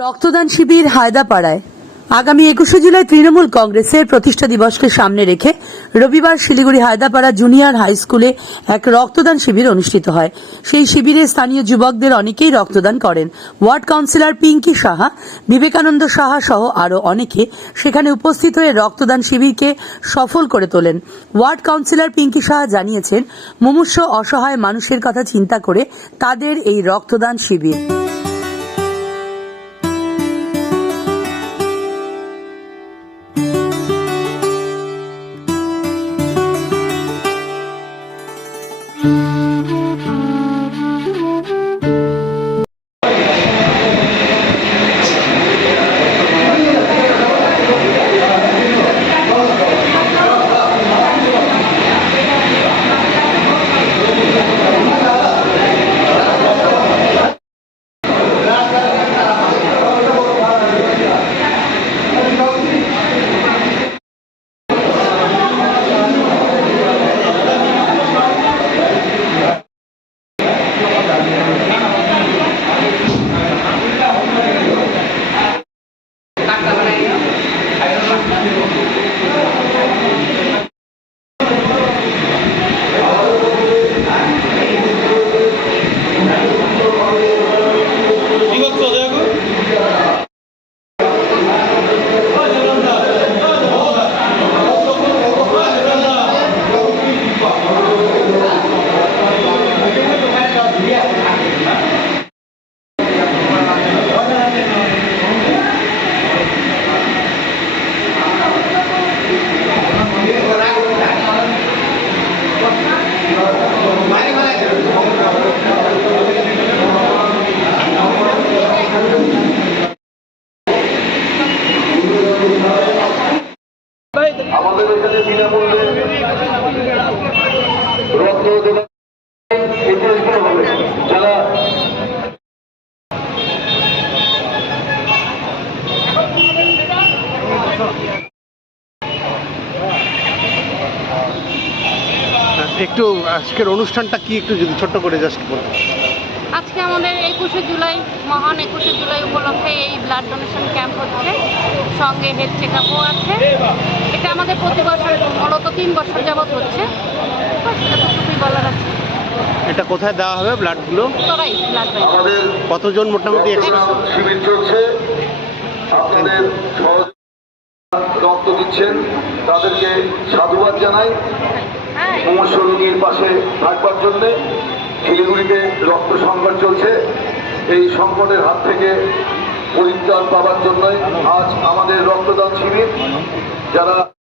রক্তদান শিবির হায়দাপাড়ায়। আগামী একুশে জুলাই তৃণমূল কংগ্রেসের প্রতিষ্ঠা দিবসকে সামনে রেখে রবিবার শিলিগুড়ি হায়দাপাড়া জুনিয়র হাই স্কুলে এক রক্তদান শিবির অনুষ্ঠিত হয়। সেই শিবিরে স্থানীয় যুবকদের অনেকেই রক্তদান করেন। ওয়ার্ড কাউন্সিলর পিঙ্কি সাহা, বিবেকানন্দ সাহা সহ আরও অনেকে সেখানে উপস্থিত হয়ে রক্তদান শিবিরকে সফল করে তোলেন। ওয়ার্ড কাউন্সিলর পিঙ্কি সাহা জানিয়েছেন, মুমূর্ষ অসহায় মানুষের কথা চিন্তা করে তাদের এই রক্তদান শিবির আমাদের এখানে বিনামূল্যে রত্ন একটু আজকের অনুষ্ঠানটা কি একটু যদি ছোট্ট করে জাস্ট বলুন আজকে আমাদের একুশে জুলাই মহান একুশে জুলাই উপলক্ষে এই ব্লাড ডোনেশন ক্যাম্প হচ্ছে। সঙ্গে হেলথ চেক আপও আছে। এটা আমাদের প্রতি বছর মূলত তিন বছর যাবৎ হচ্ছে। এতটুকুই বলার আছে। এটা কোথায় দেওয়া হবে ব্লাডগুলো কতজন মোটামুটি শিবির চলছে। আপনাদের রক্ত দিচ্ছেন। তাদেরকে সাধুবাদ জানাই। মুমূর্ষ রোগীর পাশে থাকবার জন্যে। শিলিগুড়িতে রক্ত সংকট চলছে। এই সংকটের হাত থেকে পরিত্রাণ পাওয়ার জন্যই আজ আমাদের রক্তদান শিবির। যারা